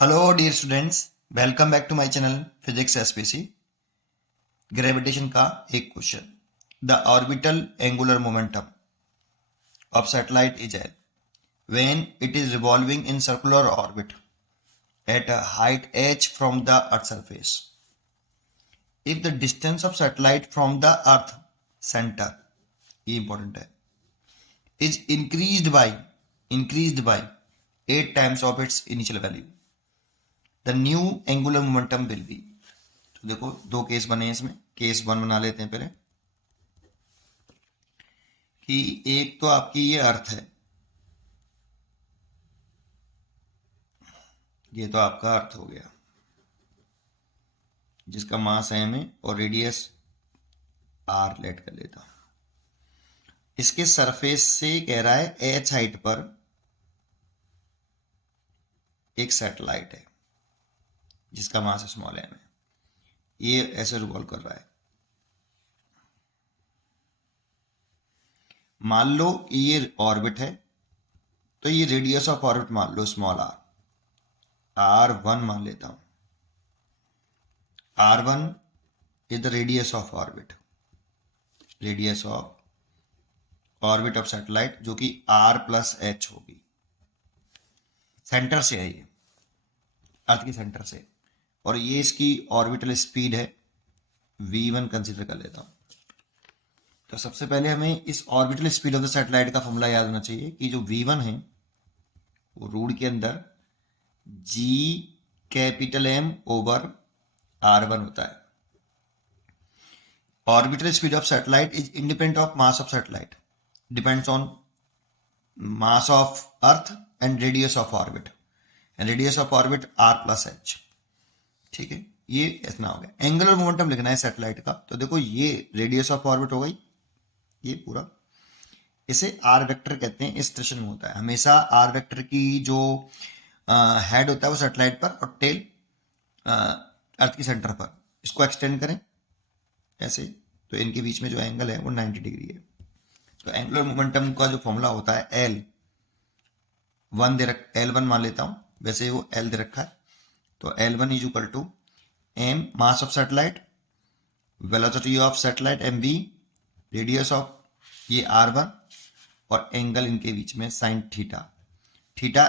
Hello dear students, welcome back to my channel Physics SPC. Gravitation का एक question. The orbital angular momentum of satellite is L when it is revolving in circular orbit at a height h from the earth surface. If the distance of satellite from the earth center, ये important है, is increased by 8 times of its initial value, the new angular momentum will be. तो देखो दो case बने हैं इसमें. Case one बना लेते हैं पहले कि एक तो आपकी ये अर्थ है, ये तो आपका अर्थ हो गया जिसका मास है में और रेडियस आर लेट कर लेता. इसके सरफेस से कह रहा है एच हाइट पर एक सैटेलाइट है जिसका मास स्मॉल एम है. ये ऐसे रिवॉल्व कर रहा है. मान लो कि ये ऑर्बिट है तो ये रेडियस ऑफ ऑर्बिट मान लो स्मॉल r1 मान लेता हूं. r1 is the radius of orbit, radius of orbit of satellite जो कि r प्लस एच होगी. सेंटर से है ये, अर्थ के सेंटर से, और ये इसकी ऑर्बिटल स्पीड है v1 कंसीडर कर लेता हूं. तो सबसे पहले हमें इस orbital speed of the satellite का फॉर्मूला याद होना चाहिए कि जो v1 है वो रूट के अंदर g capital M over r1 होता है. Orbital speed of satellite is independent of mass of satellite, depends on mass of earth and radius of orbit, and radius of orbit r plus H. ठीक है, ये इतना हो गया. Angular momentum लिखना है सैटेलाइट का. तो देखो ये रेडियस ऑफ ऑर्बिट हो गई, ये पूरा, इसे आर वेक्टर कहते हैं. इस ट्रेशन में होता है हमेशा आर वेक्टर की जो हेड होता है वो सैटेलाइट पर और टेल अर्थ की सेंटर पर. इसको एक्सटेंड करें ऐसे तो इनके बीच में जो एंगल है वो 90 डिग्री है. तो एंगुलर मोमेंटम का जो फॉर्मूला होता है L1 मान लेता हूं, वैसे वो L दे रखा है. तो L1 is equal to m mass of satellite, velocity of satellite mv, radius of ये r1 और एंगल इनके बीच में साइन थीटा. थीटा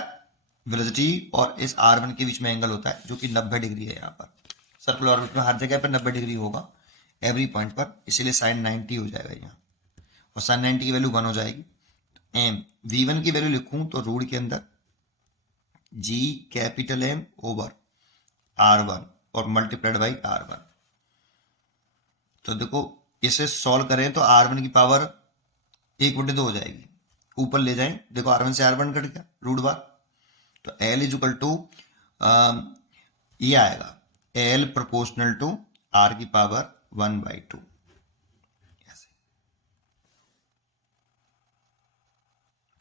वेलोसिटी और इस r1 के बीच में एंगल होता है जो कि 90 डिग्री है. यहाँ पर सर्कुलर ऑर्बिट में हर जगह पर 90 डिग्री होगा एवरी पॉइंट पर, इसीलिए साइन 90 हो जाएगा यहाँ, और साइन 90 की वैल्यू 1 हो जाएगी. एम v1 की वैल्यू लिखूं तो रूट के अंदर g capital M over r1 और मल्टीप्लाइड बाई r1. तो देखो इसे सॉल्व करें तो r1 की पावर 1/2 हो जाएगी. ऊपर ले जाएं, देखो r1 से r1 कट गया रूट बार. तो L इज इक्वल टू ये आएगा L प्रोपोर्शनल टू r की पावर 1/2.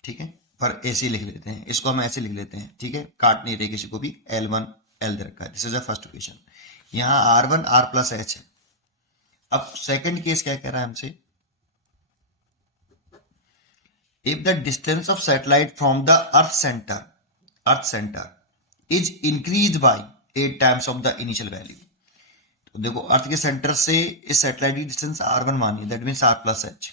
ठीक है, पर ऐसे लिख लेते हैं, इसको हम ऐसे लिख लेते हैं. ठीक है, काट नहीं रहे किसी को भी. L1 L दे रखा है. This is the first equation. यहां r1 r प्लस एच है. अब सेकंड केस क्या कह रहा है हमसे, if the distance of satellite from the earth center is increased by 8 times of the initial value. तो देखो अर्थ के सेंटर से इस सैटेलाइट की डिस्टेंस r1 मानिए, that means r plus H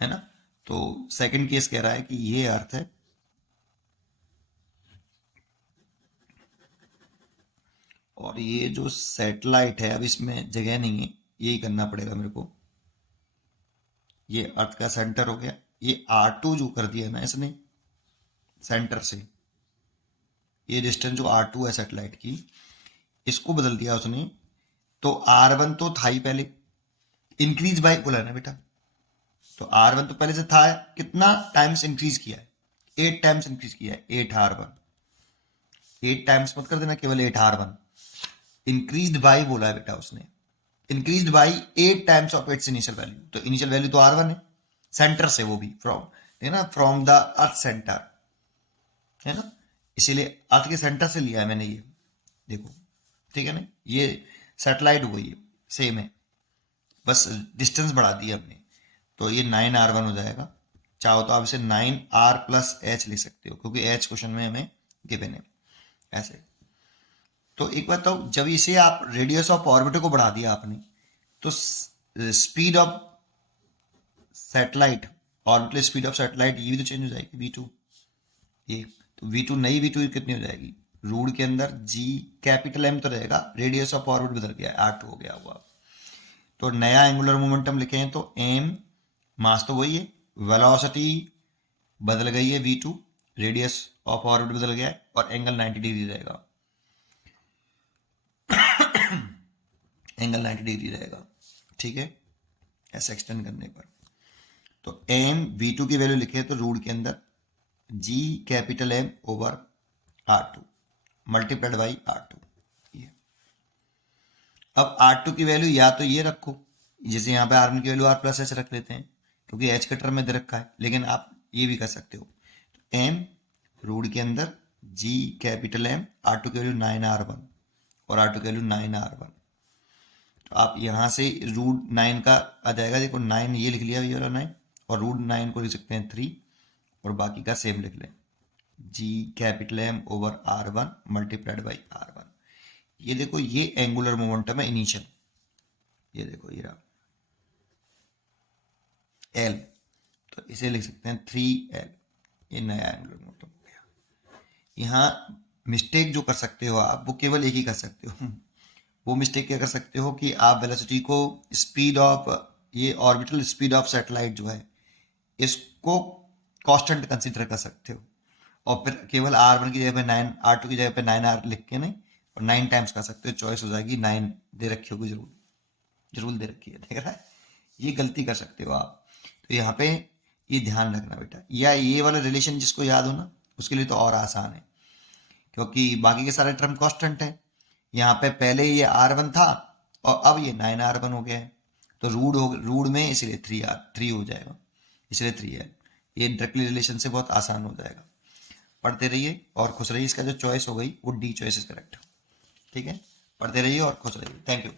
है ना. तो सेकंड केस कह रहा है कि ये अर्थ है और ये जो सैटेलाइट है, अब इसमें जगह नहीं है, यही करना पड़ेगा मेरे को. ये अर्थ का सेंटर हो गया, ये r2 जो कर दिया ना इसने सेंटर से, ये डिस्टेंस जो r2 है सैटेलाइट की, इसको बदल दिया उसने. तो r1 तो था ही पहले, इंक्रीज बाय बोला ना बेटा, तो r1 तो पहले से था, कितना टाइम्स इंक्रीज किया है, 8 टाइम्स इंक्रीज किया है. 8r1, 8 टाइम्स मत कर देना, केवल 8r1. इंक्रीज बाय बोला है बेटा उसने, increase by 8 times of its initial value. तो इनिशियल वैल्यू तो r1 है, सेंटर से, वो भी फ्रॉम है ना, फ्रॉम द अर्थ सेंटर है ना, इसीलिए अर्थ के सेंटर से लिया है मैंने ये. देखो ठीक है ना, ये सैटेलाइट हुई है, सेम है, बस डिस्टेंस बढ़ा दी हमने. तो ये 9r1 हो जाएगा. चाहो तो आप इसे 9r प्लस एच लिख सकते हो क्योंकि एच क्वेश्चन में हमें गिवन है. ऐसे। तो एक बात तो, जब इसे आप रेडियस ऑफ ऑर्बिट को बढ़ा दिया आपने, तो speed of satellite, orbital speed of satellite, ये भी तो चेंज हो जाएगी v2। ये तो v2, नई v2 कितनी हो जाएगी, रूट के अंदर g कैपिटल M तो रहेगा, रेडियस ऑफ ऑर्बिट बदल गया, r2 हो गया हुआ। तो नया एंगुलर मोमेंटम लिखे हैं तो m, मास तो वही है, वेलोसिटी बदल गई है v2, रेडियस ऑफ ऑर्बिट बदल गया है, और एंगल 90 डिग्री रहेगा, एंगल 90 डिग्री रहेगा, ठीक है, ऐसे एक्सटेंड करने पर। तो m v2 की वैल्यू लिखे तो रूट के अंदर g capital M over r2 multiplied by r2। ये अब r2 की वैल्यू या तो ये रखो, जैसे यहाँ पे r1 की वैल्यू r प्लस एच रख लेते हैं क्योंकि h का टर्म में दे रखा है, लेकिन आप ये भी कर सकते हो, तो m रूट के अंदर g कैपिटल M, r2 की वैल्यू 9r1 और r2 की वैल्यू 9r1। तो आप यहाँ से रूट 9 का आ जाएगा, देखो 9 ये लिख लिया, ये वाला 9, और रूट 9 को लिख सकते हैं 3, और बाकी का सेम लिख लें, g capital M over r1 multiplied by r1। ये देखो ये एंगुलर मोमेंटम है इनिशियल, ये देखो ये रहा L, तो इसे लिख सकते हैं 3L, ये नया एंगुलर मोमेंटम हो गया। यहाँ मिस्टेक जो कर सकते हो आप, वो केवल एक ही कर सकते हो, वो मिस्टेक क्या कर सकते हो कि आप वेलोसिटी को स्पीड ऑफ, ये ऑर्बिटल स्पीड ऑफ सैटेलाइट जो है, इसको कांस्टेंट कंसीडर कर सकते हो, और फिर केवल r1 की जगह पे 9, r2 की जगह पे 9r लिख के नहीं, और 9 टाइम्स कर सकते हो, चॉइस हो जाएगी 9 दे रखी होगी, जरूर दे रखी है, देख रहा है, ये गलती कर सकते हो आप। तो यहाँ पे ये ध्यान रखना बेटा, या ये वाला रिलेशन जिसको याद हो ना, उसके लिए तो और आसान है, क्योंकि बाकी के सारे टर्म कांस्टेंट है। यहाँ पे पहले ये r1 था और अब ये 9r1 हो गया है, तो रूट में इसलिए 3 हो जाएगा, इसलिए 3l। ये डायरेक्टली रिलेशन से बहुत आसान हो जाएगा। पढ़ते रहिए और खुश रहिए। इसका जो चॉइस हो गई वो डी चॉइस इज करेक्ट, ठीक है, पढ़ते रहिए और खुश रहिए। Thank you.